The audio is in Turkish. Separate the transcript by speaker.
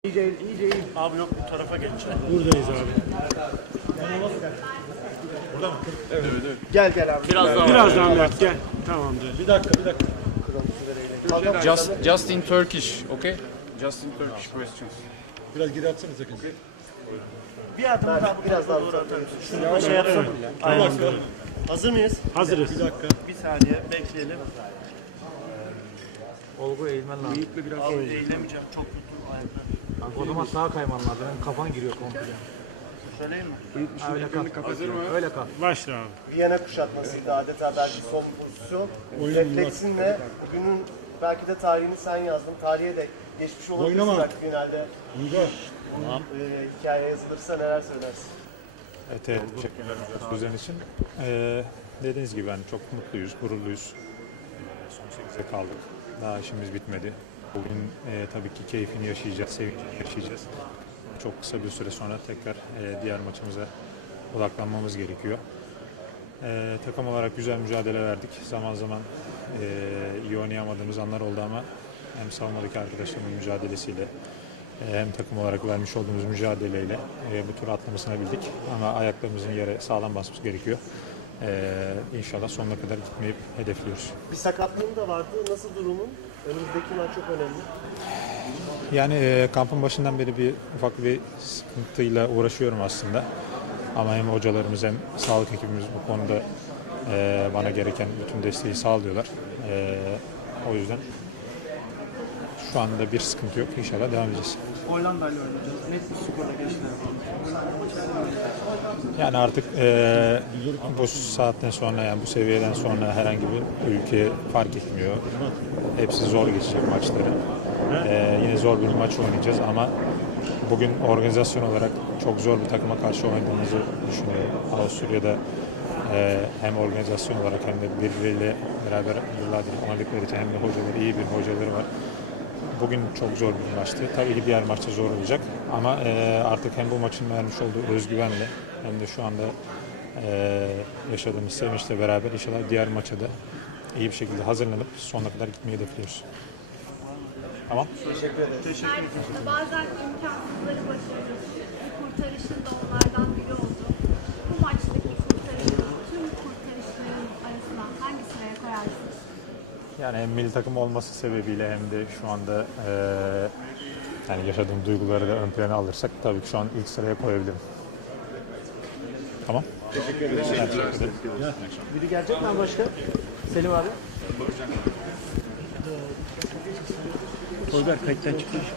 Speaker 1: İyice iyi. Abi yok bu tarafa geç.
Speaker 2: Buradayız abi.
Speaker 3: Burada mı?
Speaker 1: Evet. Gel abi.
Speaker 2: Biraz daha Mert gel. Tamamdır.
Speaker 3: Bir dakika.
Speaker 4: Just in Turkish, okay? Just in Turkish questions.
Speaker 3: Biraz geri atsanız sakın.
Speaker 1: Bir adım daha biraz daha doğru atar mısın? Şunu şey yapsana. Aynen. Hazır mıyız?
Speaker 2: Hazırız.
Speaker 3: Bir dakika.
Speaker 1: Bir saniye bekleyelim.
Speaker 5: Olgu eğilmen lazım.
Speaker 1: Abi eğilemeyeceğim. Çok kötü ayaklar.
Speaker 5: Kanka o zaman sağa kayman lazım. Hem kafan giriyor komple.
Speaker 1: Söyleyeyim mi?
Speaker 5: Ha, öyle kal. Hazır mı? Öyle kal.
Speaker 2: Başla abi.
Speaker 6: Viyana kuşatmasıydı adeta belki son pozisyon. Refleksinle günün belki de tarihini sen yazdın. Tarihe de geçmiş olabilirsin
Speaker 3: Oynama.
Speaker 6: belki finalde.
Speaker 3: Uygar.
Speaker 6: Hikaye yazılırsa neler söylersin?
Speaker 7: Evet, teşekkürler sözleriniz için. Dediğiniz gibi yani çok mutluyuz, gururluyuz. Son 8'e kaldık. Daha işimiz bitmedi. Bugün tabii ki keyfini yaşayacağız, sevincini yaşayacağız. Çok kısa bir süre sonra tekrar diğer maçımıza odaklanmamız gerekiyor. Takım olarak güzel mücadele verdik. Zaman zaman iyi oynayamadığımız anlar oldu ama hem savunmadaki arkadaşlarımın mücadelesiyle hem takım olarak vermiş olduğumuz mücadeleyle bu turu atlamasını bildik. Ama ayaklarımızın yere sağlam basmamız gerekiyor. İnşallah sonuna kadar gitmeyip hedefliyoruz.
Speaker 6: Bir sakatlığın da vardı. Nasıl durumun? Önümüzdeki maç çok önemli.
Speaker 7: Yani kampın başından beri ufak bir sıkıntıyla uğraşıyorum aslında. Ama hem hocalarımız hem sağlık ekibimiz bu konuda bana gereken bütün desteği sağlıyorlar. O yüzden şu anda bir sıkıntı yok. İnşallah devam edeceğiz.
Speaker 1: Hollanda ile oynayacağız. Net bir skorla geçtiler.
Speaker 7: Yani artık bu saatten sonra yani bu seviyeden sonra herhangi bir ülke fark etmiyor. Hepsi zor geçecek maçları. Yine zor bir maç oynayacağız ama bugün organizasyon olarak çok zor bir takıma karşı oynadığımızı düşünüyorum. Avusturya'da hem organizasyon olarak hem de birbiriyle beraber yıllardır oynadıkları için hem de hocaları, iyi bir hocaları var. Bugün çok zor bir maçtı. Tabii ki diğer maçta zor olacak ama artık hem bu maçın vermiş olduğu özgüvenle hem de şu anda yaşadığımız sevinçle beraber inşallah diğer maça da iyi bir şekilde hazırlanıp sonuna kadar gitmeyi hedefliyoruz. Tamam.
Speaker 6: Teşekkür ederim.
Speaker 8: Bazen imkansızları başarırız. Bu kurtarışın da onlardan biri oldu. Bu maçtaki kurtarışın, tüm kurtarışların arasından hangi sıraya koyarsınız?
Speaker 7: Yani hem milli takım olması sebebiyle hem de şu anda yani yaşadığım duyguları da ön plana alırsak tabii ki şu an ilk sıraya koyabilirim. Tamam.
Speaker 6: Teşekkür ederim.
Speaker 1: Biri gelecek mi başka? Selim abi.
Speaker 2: Tolga kayıttan çıkmış.